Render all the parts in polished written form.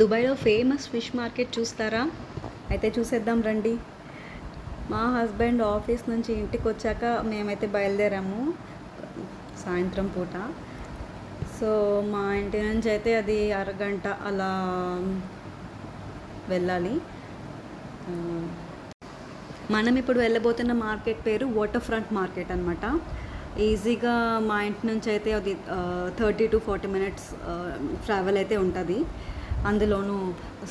దుబాయ్లో famous fish market చూస్తారా? అయితే చూసేద్దాం రండి. మా హస్బెండ్ ఆఫీస్ నుంచి ఇంటికి వచ్చాక మేమైతే బయలుదేరాము సాయంత్రం పూట. సో మా ఇంటి నుంచి అయితే అది అరగంట అలా వెళ్ళాలి. మనం ఇప్పుడు వెళ్ళబోతున్న మార్కెట్ పేరు వాటర్ ఫ్రంట్ మార్కెట్ అనమాట. ఈజీగా మా ఇంటి నుంచి అయితే అది 30 to 40 minutes ట్రావెల్ అయితే ఉంటుంది. అందులోనూ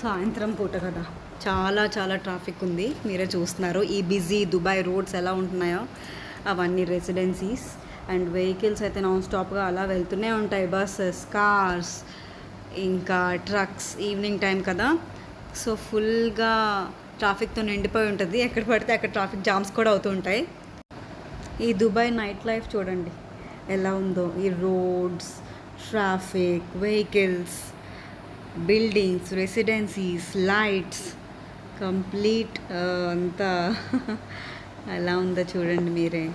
సాయంత్రం పూట కదా, చాలా చాలా ట్రాఫిక్ ఉంది. మీరే చూస్తున్నారు ఈ బిజీ దుబాయ్ రోడ్స్ ఎలా ఉంటున్నాయో. అవన్నీ రెసిడెన్సీస్ అండ్ వెహికల్స్ అయితే నాన్ స్టాప్గా అలా వెళ్తూనే ఉంటాయి. బస్సెస్, కార్స్, ఇంకా ట్రక్స్. ఈవినింగ్ టైం కదా, సో ఫుల్గా ట్రాఫిక్తో నిండిపోయి ఉంటుంది. ఎక్కడ పడితే అక్కడ ట్రాఫిక్ జామ్స్ కూడా అవుతూ ఉంటాయి. ఈ దుబాయ్ నైట్ లైఫ్ చూడండి ఎలా ఉందో. ఈ roads, traffic, vehicles, buildings, residencies, lights, complete అంతా ఎలా ఉందో చూడండి మీరే.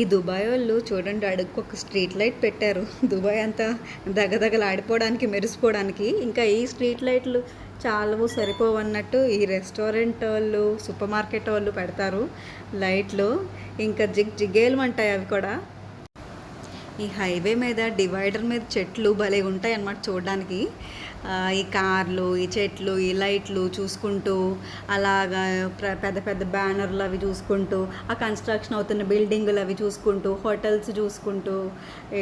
ఈ దుబాయ్ వాళ్ళు చూడండి, అడుగుకు ఒక స్ట్రీట్ లైట్ పెట్టారు. దుబాయ్ అంతా దగదగలాడిపోవడానికి, మెరిసిపోవడానికి. ఇంకా ఈ స్ట్రీట్ లైట్లు చాలవు, సరిపోవన్నట్టు ఈ రెస్టారెంట్ వాళ్ళు, సూపర్ మార్కెట్ వాళ్ళు పెడతారు లైట్లు. ఇంకా జిగేలు అంటాయి అవి కూడా. ఈ హైవే మీద, డివైడర్ మీద చెట్లు భలే ఉంటాయి అన్నమాట చూడడానికి. ఈ కార్లు, ఈ చెట్లు, ఈ లైట్లు చూసుకుంటూ, అలాగా పెద్ద పెద్ద బ్యానర్లు అవి చూసుకుంటూ, ఆ కన్స్ట్రక్షన్ అవుతున్న బిల్డింగులు అవి చూసుకుంటూ, హోటల్స్ చూసుకుంటూ,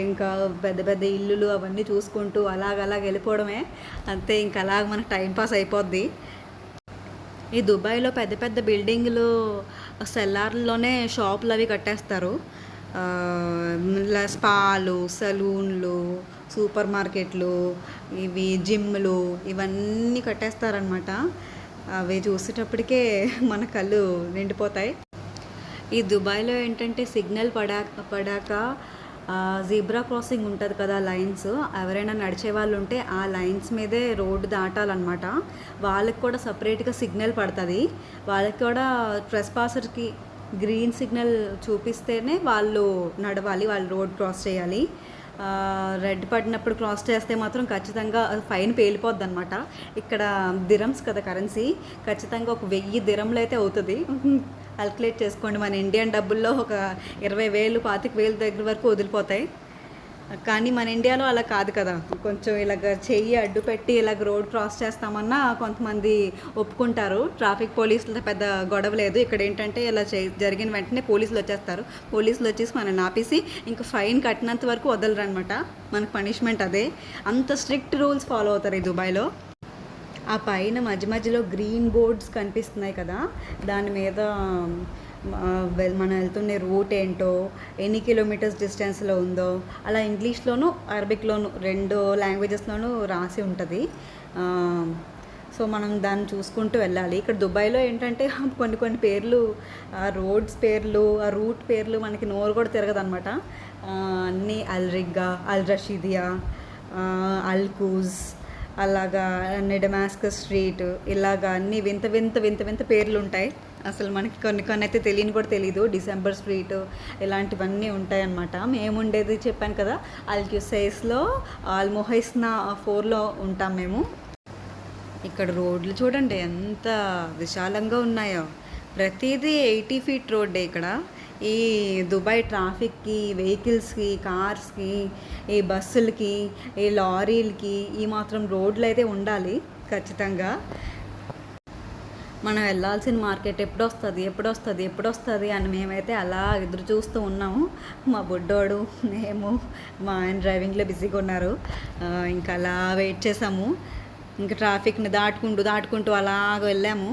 ఇంకా పెద్ద పెద్ద ఇల్లులు అవన్నీ చూసుకుంటూ అలాగ వెళ్ళిపోవడమే. అంతే, ఇంకా అలాగ మనకు టైంపాస్ అయిపోద్ది. ఈ దుబాయ్లో పెద్ద పెద్ద బిల్డింగులు సెల్లార్లోనే షాపులు అవి కట్టేస్తారు. స్పాలు, సలూన్లు, సూపర్ మార్కెట్లు, ఇవి జిమ్లు, ఇవన్నీ కట్టేస్తారనమాట. అవి చూసేటప్పటికే మన కళ్ళు నిండిపోతాయి. ఈ దుబాయ్లో ఏంటంటే సిగ్నల్ పడాక జీబ్రా క్రాసింగ్ ఉంటుంది కదా, లైన్స్. ఎవరైనా నడిచే వాళ్ళు ఉంటే ఆ లైన్స్ మీదే రోడ్డు దాటాలన్నమాట. వాళ్ళకి కూడా సపరేట్గా సిగ్నల్ పడుతుంది. వాళ్ళకి కూడా ట్రెస్పాసర్కి గ్రీన్ సిగ్నల్ చూపిస్తేనే వాళ్ళు నడవాలి, వాళ్ళు రోడ్ క్రాస్ చేయాలి. రెడ్ పడినప్పుడు క్రాస్ చేస్తే మాత్రం ఖచ్చితంగా ఫైన్ పేలిపోద్ది అనమాట. ఇక్కడ దిరమ్స్ కదా కరెన్సీ, ఖచ్చితంగా ఒక 1000 దిరంలు అయితే అవుతుంది. క్యాల్కులేట్ చేసుకోండి, మన ఇండియన్ డబ్బుల్లో ఒక 20,000 25,000 దగ్గర వరకు వదిలిపోతాయి. కానీ మన ఇండియాలో అలా కాదు కదా, కొంచెం ఇలాగ చెయ్యి అడ్డు పెట్టి ఇలాగ రోడ్ క్రాస్ చేస్తామన్నా కొంతమంది ఒప్పుకుంటారు. ట్రాఫిక్ పోలీసులతో పెద్ద గొడవ లేదు. ఇక్కడ ఏంటంటే ఇలా జరిగిన వెంటనే పోలీసులు వచ్చేస్తారు. పోలీసులు వచ్చేసి మనల్ని ఆపేసి ఇంకా ఫైన్ కట్టినంత వరకు వదలరు అనమాట. మనకు పనిష్మెంట్ అదే. అంత స్ట్రిక్ట్ రూల్స్ ఫాలో అవుతారు ఈ దుబాయ్లో. ఆ పైన మధ్య మధ్యలో గ్రీన్ బోర్డ్స్ కనిపిస్తున్నాయి కదా, దాని మీద మనం వెళ్తున్న రూట్ ఏంటో, ఎన్ని కిలోమీటర్స్ డిస్టెన్స్లో ఉందో అలా ఇంగ్లీష్లోను అరబిక్లోను 2 లాంగ్వేజెస్లోనూ రాసి ఉంటుంది. సో మనం దాన్ని చూసుకుంటూ వెళ్ళాలి. ఇక్కడ దుబాయ్లో ఏంటంటే కొన్ని పేర్లు, ఆ రోడ్స్ పేర్లు, ఆ రూట్ పేర్లు మనకి నోరు కూడా తిరగదనమాట. అన్నీ అల్ రిగ్గా, అల్ రషీదియా, అల్ కూజ్, అలాగా డమాస్కస్ స్ట్రీట్, ఇలాగా అన్ని వింత వింత వింత వింత పేర్లు ఉంటాయి. అసలు మనకి కొన్ని అయితే తెలియని కూడా తెలీదు. డిసెంబర్ స్ట్రీట్ ఇలాంటివన్నీ ఉంటాయి అన్నమాట. మేము ఉండేది చెప్పాను కదా, అల్ క్యూసైస్లో, అల్ మొహైస్నా 4లో ఉంటాం మేము. ఇక్కడ రోడ్లు చూడండి ఎంత విశాలంగా ఉన్నాయో. ప్రతిదీ 80 ఫీట్ రోడ్డే ఇక్కడ. ఈ దుబాయ్ ట్రాఫిక్కి, వెహికల్స్కి, కార్స్కి, ఈ బస్సులకి, ఈ లారీలకి ఈ మాత్రం రోడ్లు అయితే ఉండాలి ఖచ్చితంగా. మనం వెళ్ళాల్సిన మార్కెట్ ఎప్పుడొస్తుంది అని మేమైతే అలా ఎదురు చూస్తూ ఉన్నాము. మా బుడ్డోడు, మేము, మా ఆయన డ్రైవింగ్లో బిజీగా ఉన్నారు. ఇంకా అలా వెయిట్ చేసాము. ఇంకా ట్రాఫిక్ని దాటుకుంటూ అలాగ వెళ్ళాము.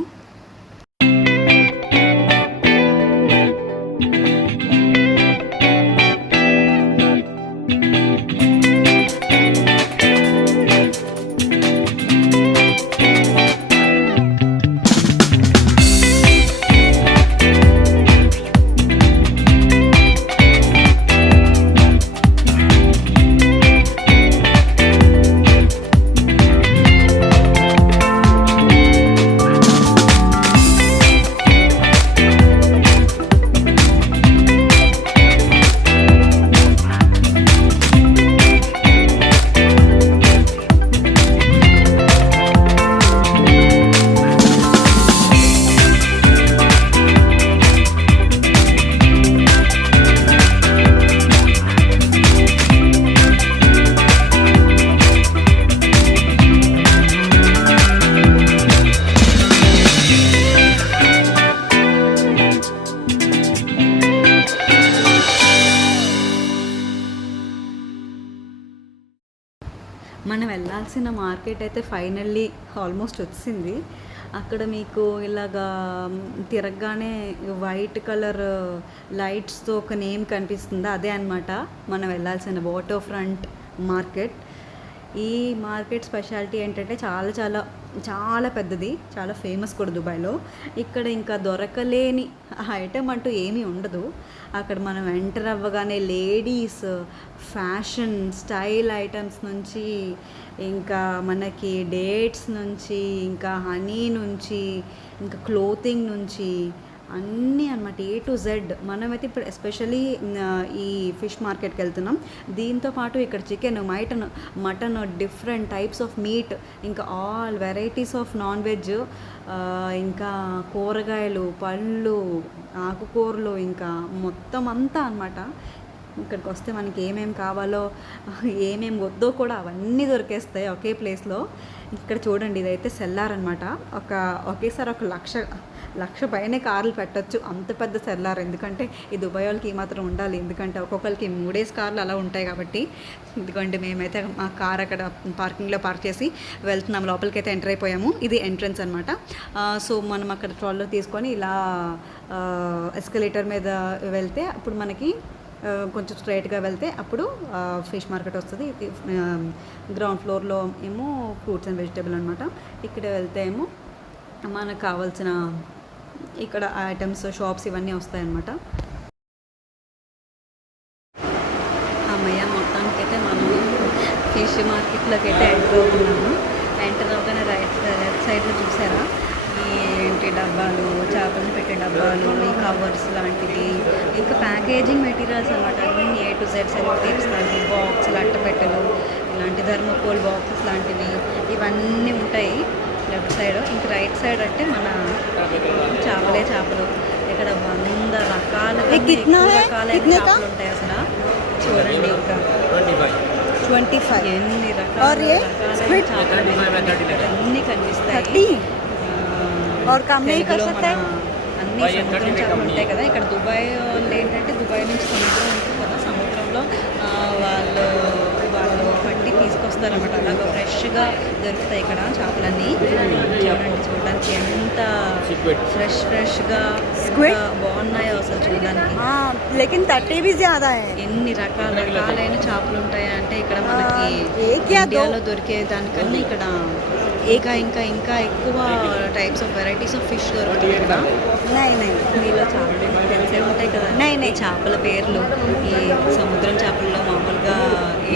మనం వెళ్ళాల్సిన మార్కెట్ అయితే ఫైనల్లీ ఆల్మోస్ట్ వచ్చింది. అక్కడ మీకు ఇలాగా తిరగగానే వైట్ కలర్ లైట్స్తో ఒక నేమ్ కనిపిస్తుంది, అదే అనమాట మనం వెళ్ళాల్సిన వాటర్ ఫ్రంట్ మార్కెట్. ఈ మార్కెట్ స్పెషాలిటీ ఏంటంటే చాలా చాలా చాలా పెద్దది, చాలా ఫేమస్ కూడా దుబాయ్లో. ఇక్కడ ఇంకా దొరకలేని ఐటెం అంటూ ఏమీ ఉండదు. అక్కడ మనం ఎంటర్ అవ్వగానే లేడీస్ ఫ్యాషన్ స్టైల్ ఐటమ్స్ నుంచి, ఇంకా మనకి డేట్స్ నుంచి, ఇంకా హనీ నుంచి, ఇంకా క్లోతింగ్ నుంచి అన్నీ అనమాట, A to Z. మనమైతే ఇప్పుడు ఎస్పెషల్లీ ఈ ఫిష్ మార్కెట్కి వెళ్తున్నాం. దీంతో పాటు ఇక్కడ chicken, mutton, different types of meat, ఇంకా all varieties of non veg, ఇంకా కూరగాయలు, పళ్ళు, ఆకుకూరలు, ఇంకా మొత్తం అంతా అనమాట. ఇక్కడికి వస్తే మనకి ఏమేమి కావాలో, ఏమేమి వద్దో కూడా అవన్నీ దొరికేస్తాయి ఒకే ప్లేస్లో. ఇక్కడ చూడండి, ఇదైతే సెల్లార్ అనమాట. ఒకేసారి 1,00,000 పైనే కార్లు పెట్టచ్చు, అంత పెద్ద సెల్లార్. ఎందుకంటే ఈ దుబాయ్ వాళ్ళకి ఈ మాత్రం ఉండాలి, ఎందుకంటే ఒక్కొక్కరికి 3 కార్లు అలా ఉంటాయి కాబట్టి. ఎందుకంటే మేమైతే మా కార్ అక్కడ పార్కింగ్లో పార్క్ చేసి వెళ్తున్నాం, లోపలికైతే ఎంటర్ అయిపోయాము. ఇది ఎంట్రన్స్ అనమాట. సో మనం అక్కడ ట్రాలర్ తీసుకొని ఇలా ఎస్కలేటర్ మీద వెళ్తే అప్పుడు మనకి కొంచెం స్ట్రైట్గా వెళ్తే అప్పుడు ఫిష్ మార్కెట్ వస్తుంది. గ్రౌండ్ ఫ్లోర్లో ఏమో ఫ్రూట్స్ అండ్ వెజిటేబుల్ అనమాట. ఇక్కడ వెళ్తే ఏమో మనకు కావాల్సిన ఇక్కడ ఐటమ్స్, షాప్స్ ఇవన్నీ వస్తాయన్నమాట. అమ్మయ్య, మొత్తానికైతే మనం ఫిష్ మార్కెట్లోకి అయితే ఎంటర్ అవుతున్నాము. ఎంటర్ అవగానే లెఫ్ట్ సైడ్లో చూసారా ఏంటి డబ్బాలు, చేపలు పెట్టే డబ్బాలు, ఈ కవర్స్ లాంటివి, ఇంకా ప్యాకేజింగ్ మెటీరియల్స్ అనమాట. అన్నీ A to Z, sellotapes లాంటివి, బాక్సులు, అట్టపెట్టెలు, ఇలాంటి థర్మోకోల్ బాక్సెస్ లాంటివి ఇవన్నీ ఉంటాయి లెఫ్ట్ సైడ్. ఇంక రైట్ సైడ్ అంటే మన చేపలు. ఇక్కడ 100 రకాల చేపలు ఉంటాయి. అసలు చూడండి ఇంకా 25 ఎన్ని और ये squid? అన్నీ కనిపిస్తాయి 30 और कम नहीं कर తెలుగులో सकते మన అన్ని సముద్రం చేపలు ఉంటాయి కదా. ఇక్కడ దుబాయ్ వాళ్ళు ఏంటంటే దుబాయ్ నుంచి సముద్రం ఉంటుంది కదా, సముద్రంలో వాళ్ళు వాళ్ళు పట్టి తీసుకొస్తారన్నమాట. అలాగా ఫ్రెష్గా దొరుకుతాయి ఇక్కడ చేపలన్నీ. చూడండి చూడడానికి ఎంత ఫ్రెష్గా Squid? బాగున్నాయో అసలు చూడడానికి. हाँ लेकिन 30 भी ज़्यादा है. ఎన్ని రకాలైన చేపలు ఉంటాయి అంటే ఇక్కడ మనకి एक या दो ఇండియాలో దొరికే దానికన్నా ఇక్కడ ఇంకా ఇంకా ఇంకా ఎక్కువ types of varieties of fish దొరుకుతాయి ఇక్కడ. नहीं नहीं మీలో చాలా తెలిసే ఉంటాయి కదా నై, నై. ఈ చేపల పేర్లు. ఈ సముద్రం చేపల్లో మామూలుగా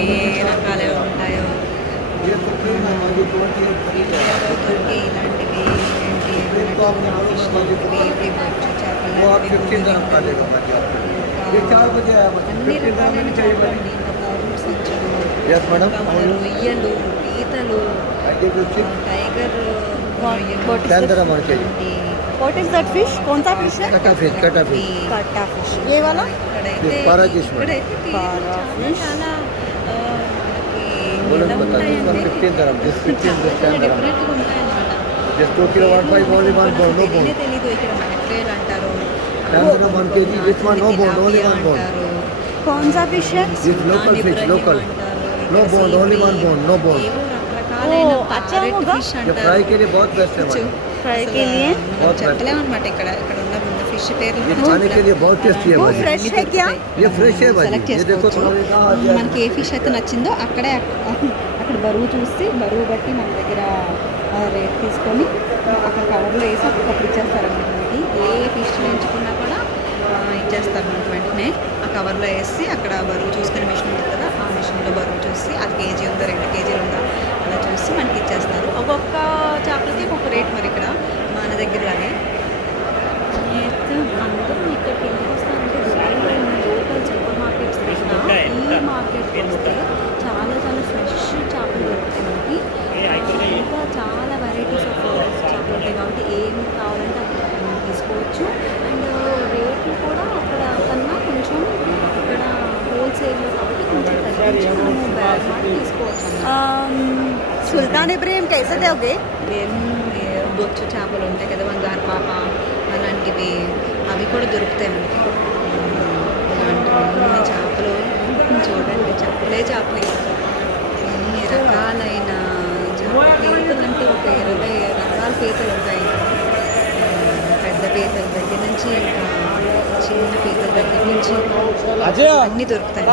ఏ రకాలు ఉంటాయో ఇండియాలో దొరికే ఇలాంటివి ఏంటి ఫిష్ లాంటివి, బొచ్చు చేపలు అన్ని రకాలైన చేపలండి. ఇంకా పౌరుడు సంచులు, Yes, madam. ఇంకా మన రొయ్యలు, పీతలు, టైగర్ రొయ్యలు, 10 dirham per kg. What is that fish? कौन सा फिश है? Kata fish, kata fish. काटा फिश. ये वाला? ఇక్కడైతే పారాఫిష్ ఇక్కడైతే పారాఫిష్. చాలా बोलो ఎలా बता this one ఉంటాయంటే 15 dirham, this 15, this 10 dirham. డిఫరెంట్గా ఉంటాయన్నమాట. This 2 kilo 1.5 only 1 bone, no bone. తెలీదు. ఇక్కడ మ్యాక్రేల్ అంటారు, 10 dirham 1 kg, this one no bone, only 1 bone. అంటారు, कौन सा फिश है? This local fish, local. No bone, only 1 bone, no bone. ఏవో రకరకాలైన ఓ, అచ్చా parrot होगा? fish ये అంటారు. फ्राई के लिए बहुत बेस्ट है చూ, madam. फ्राई అసలు के लिए? మనం बहुत చెప్పలేమన్నమాట. ఇక్కడ ఇక్కడ ఉన్న ఫిష్ పేర్లు ये మనం खाने के చెప్పలేం. लिए बहुत टेस्टी है वो भाई. फ्रेश है क्या? ये फ्रेश है भाई. సెలెక్ట్ ये देखो చేసుకోవచ్చు. थोड़ा మనకి ఏ ఫిష్ అయితే నచ్చిందో అక్కడే అక్కడ బరువు చూసి బరువు బట్టి మన దగ్గర రేట్ తీసుకొని అక్కడ కవర్లో వేసి అప్పటికప్పుడు ఇచ్చేస్తారన్నమాట. మనకి ఏ ఫిష్ ఎంచుకున్నా కూడా ఇచ్చేస్తారు మనకి వెంటనే. ఆ కవర్లో వేసి అక్కడ బరువు చూసుకునే మిషన్ ఉంటుంది కదా, ఆ మిషన్లో బరువు చూసి అది కేజీ ఉందా 2 కేజీలు ఉందా అలా చూసి మనకి ఇచ్చేస్తారు. ఒక్కొక్క చేపలకి ఒక్కొక్క రేట్ మరి ఇక్కడ మన దగ్గర అలాగే. అందరూ ఇక్కడికి ఎందుకు వస్తారంటే దుబాయ్లో ఉన్న లోకల్ సూపర్ మార్కెట్స్ దగ్గర ఈ మార్కెట్కి వస్తే చాలా చాలా ఫ్రెష్ చేపలు దొరుకుతాయి మనకి. ఇంకా చాలా వెరైటీస్ ఆఫ్ చేపలు ఉంటాయి కాబట్టి ఏం కావాలంటే అక్కడ మనం తీసుకోవచ్చు. అండ్ రేట్లు కూడా అక్కడ కన్నా కొంచెం ఇక్కడ హోల్సేల్లో కాబట్టి కొంచెం తగ్గించి మనము బ్యాగ్ మాట తీసుకోవచ్చు అన్నమాట. सुल्तान इब्राहिम कैसे दोगे? బొచ్చు చేపలు ఉంటాయి కదా, బంగారు పాప అలాంటివి అవి కూడా దొరుకుతాయి మనకి. ఇలాంటివన్నీ చేపలు చూడండి, చేపలే ఎన్ని రకాలైన పీతలు అంటే ఒక 20 రకాల పీతలు ఉంటాయి. పెద్ద పీతల దగ్గర నుంచి ఇంకా చిన్న పీతల దగ్గర నుంచి అన్నీ దొరుకుతాయి.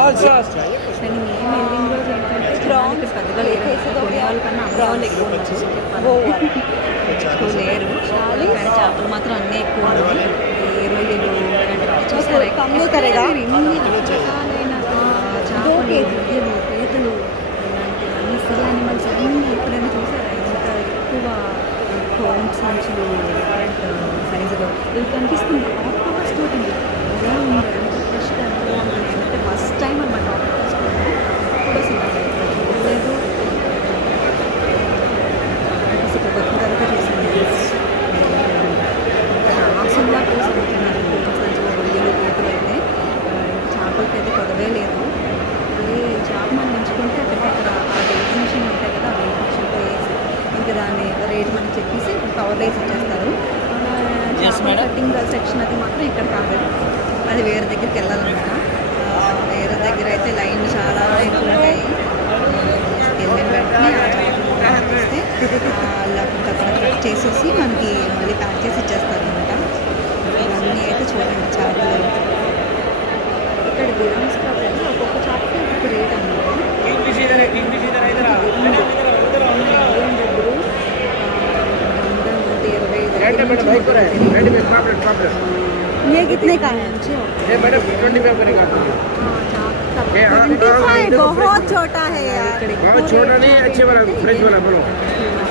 కానీ మేము వెళ్ళిన రోజు ఏంటంటే జనాలు ఇక్కడ పెద్దగా లేరు, కొనే వాళ్ళ కన్నా అమ్మే వాళ్ళు ఎక్కువ ఉన్నారు. ఎక్కువ లేరు కానీ చేపలు మాత్రం అన్నీ ఎక్కువ ఉన్నాయి. ఈ రొయ్యలు చూసారా కమ్ము కరేగా? ఇన్ని రకరకాలైన చేపలు, రొయ్యలు, పీతలు ఇలాంటివన్నీ సీ యానిమల్స్ అన్నీ ఎప్పుడైనా చూసారా? ఇంత ఎక్కువ హోమ్ సంచులు డిఫరెంట్ సైజులో ఇవి కనిపిస్తుంది. ఆక్టోపస్ తోటి ఎలా ఉంది, ఎంత ఫ్రెష్గా ఎంత బాగుంది. నేనైతే ఫస్ట్ టైం అన్నమాట ఆక్టోపస్ కూడా అసలు నా లైఫ్లో చూడలేదు. ఇక్కడ కొత్త తర్వాత చూసాను. రాసుల్లా కోసం ఉంటున్నారు సంచులు, రొయ్యలు, పీతలు అయితే. చేపలకైతే కొదవే లేదు. ఏ చేప మనం ఎంచుకుంటే అక్కడ ఆ వెయిట్ మిషన్ ఉంటాయి కదా, ఆ వెయిట్ మిషన్తో వేసి ఇంకా దాన్ని రేట్ మనకి చెప్పేసి కవర్లో వేసి ఇచ్చేస్తారు. చేపల కటింగ్ సెక్షన్ అది మాత్రం ఇక్కడ కాదు, అది వేరే దగ్గరికి వెళ్ళాలన్నమాట. వేరే దగ్గర అయితే లైన్ చాలా ఎక్కువ ఉంటాయి. వెళ్ళిన వెంటనే ఆ చేపలు తీస్తే అలా అక్కడ కట్ చేసేసి మనకి మళ్ళీ ప్యాక్ చేసి ఇచ్చేస్తారు అనమాట. ఇవన్నీ అయితే చూడండి చేపలు. ఇక్కడ దిరామ్స్ కాబట్టి ఒక్కొక్క చేపకి ఒక్కొక్క రేట్ అన్నమాట. ये कितने का है? 25 बहुत छोटा है यार. छोटा नहीं, अच्छे वाला फ्रेश वाला बोलो.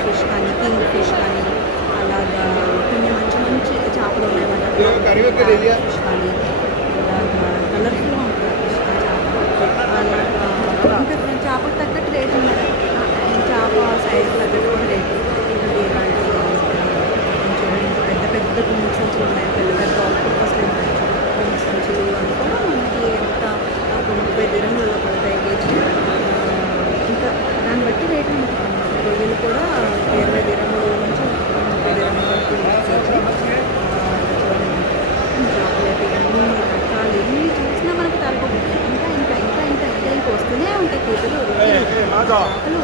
ఫిష్ కానీ కింగ్ ఫిష్ కానీ అలాగా కొన్ని మంచి మంచి చేపలు ఉన్నాయన్నమాట. ఫిష్ కానీ అలాగా కలర్ఫుల్గా ఉంటుంది ఫిష్ చేప. అలాగా ఇంకా చేపకు తగ్గట్టు రేట్ ఉన్నది. చేప సైజు తగ్గట్టు కూడా రేటు. ఇలాంటి కొంచెం పెద్ద పెద్ద గుండు సంచులు ఉన్నాయి, పెద్ద పెద్ద ఆక్టోపస్లు ఉన్నాయి. గుండు సంచులు అని కూడా మనకి ఎంత 30 దిరములు చేపలు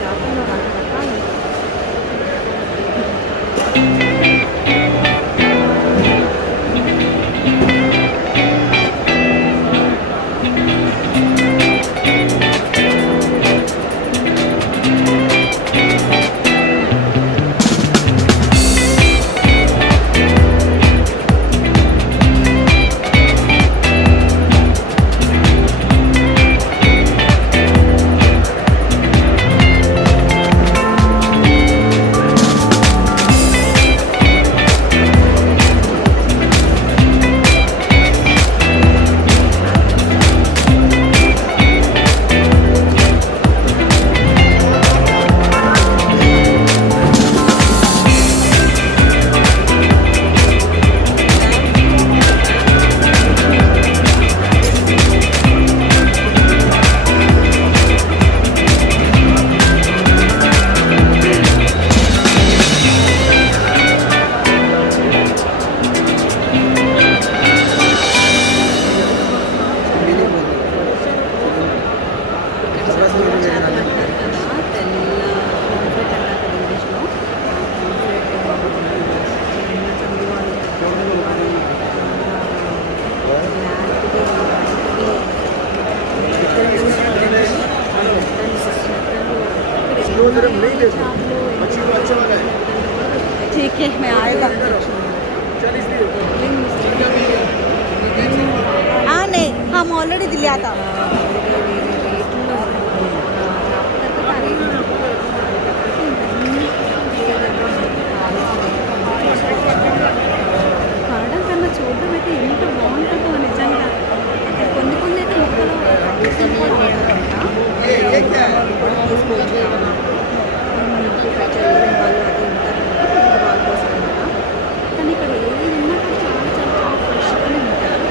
చేపల్లో రకరకాలు. ठीक है मैं आएगा. हाँ नहीं, हम ऑलरेडी दिया था. కనడం కన్నా చూడడం అయితే ఎంత బాగుంటుందో నిజంగా. అక్కడ కొన్ని కొన్ని అయితే మొక్కలు తీసుకోవచ్చు చల్లడం వాళ్ళు అది ఉంటారు వాళ్ళ కోసం అనమాట. కానీ ఇక్కడ ఏది ఉన్నా కూడా చాలా చాలా చాలా ఫ్రెష్గానే ఉంటారు.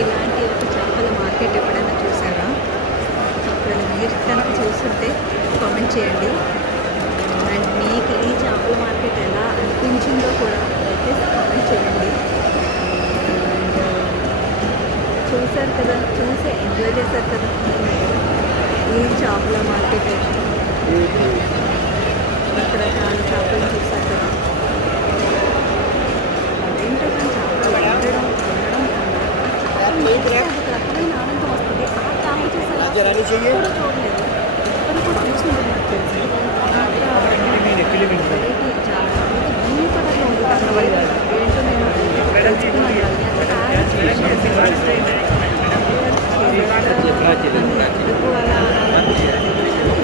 ఇలాంటి ఒక చేపల మార్కెట్ ఎప్పుడైనా చూసారా? ఒకవేళ మీరు కనుక చూస్తుంటే కామెంట్ చేయండి. అండ్ మీకు ఈ చేపల మార్కెట్ ఎలా అనిపించిందో కూడా అయితే కామెంట్ చేయండి. అండ్ చూసారు కదా, చూసి ఎంజాయ్ చేశారు కదా ఈ చేపల మార్కెట్. రకరకాల చేపలు చూసారు కదా. అదేంటో కానీ చేపలు వండడం ఒక రకమైన ఆనందం వస్తుంది. ఆ చేప చూసారు కూడా చూడలేదు. ఇక్కడ కూడా చూసింది నాకు తెలిసి వెరైటీ చాలా బ్లూ కలర్లో ఉంది. ఏంటో నేను తెలుసుకున్నాను.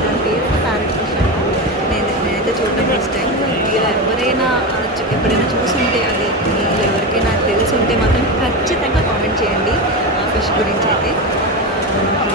దాని పేరు ప్యారెట్ ఫిష్. నేనైతే చూడడం ఫస్ట్ టైం. మీరు ఎవరైనా ఎప్పుడైనా చూసుంటే అది మీరు ఎవరికైనా తెలుసుంటే మాత్రం ఖచ్చితంగా కామెంట్ చేయండి ఆ ఫిష్ గురించి అయితే. మనకి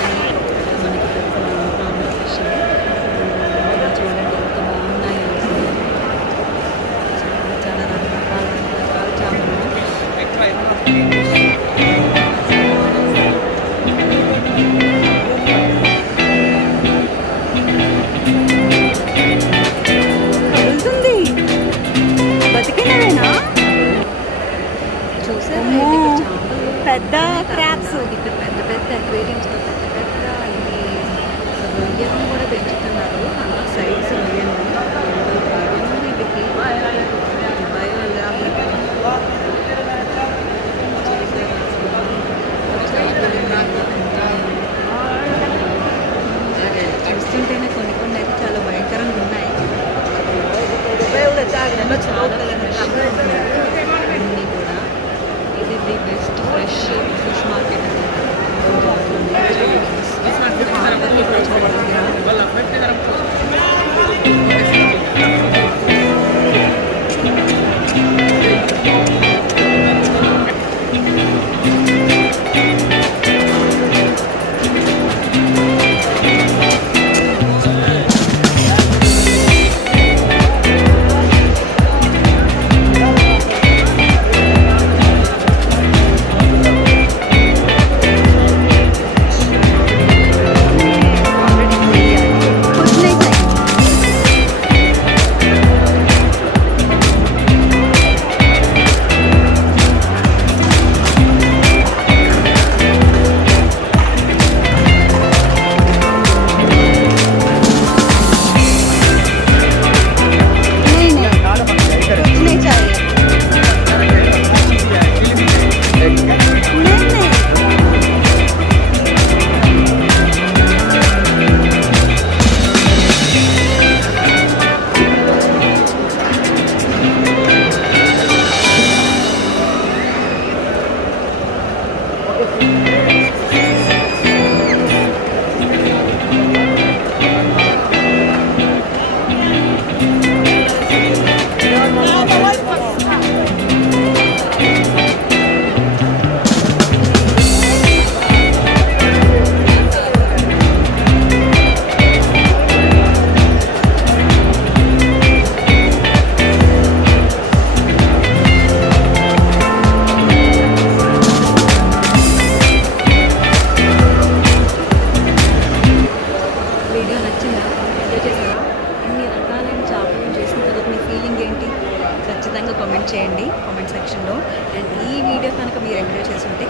ఖచ్చితంగా కామెంట్ చేయండి కామెంట్ సెక్షన్లో. అండ్ ఈ వీడియో కనుక మీరు ఎంజాయ్ చేస్తుంటే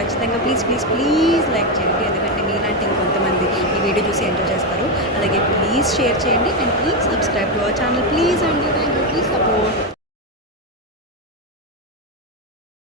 ఖచ్చితంగా ప్లీజ్ లైక్ చేయండి. ఎందుకంటే మీలాంటి ఇంకొంతమంది ఈ వీడియో చూసి ఎంజాయ్ చేస్తారు. అలాగే ప్లీజ్ షేర్ చేయండి and please subscribe to our channel please అండి. Thank you, please support.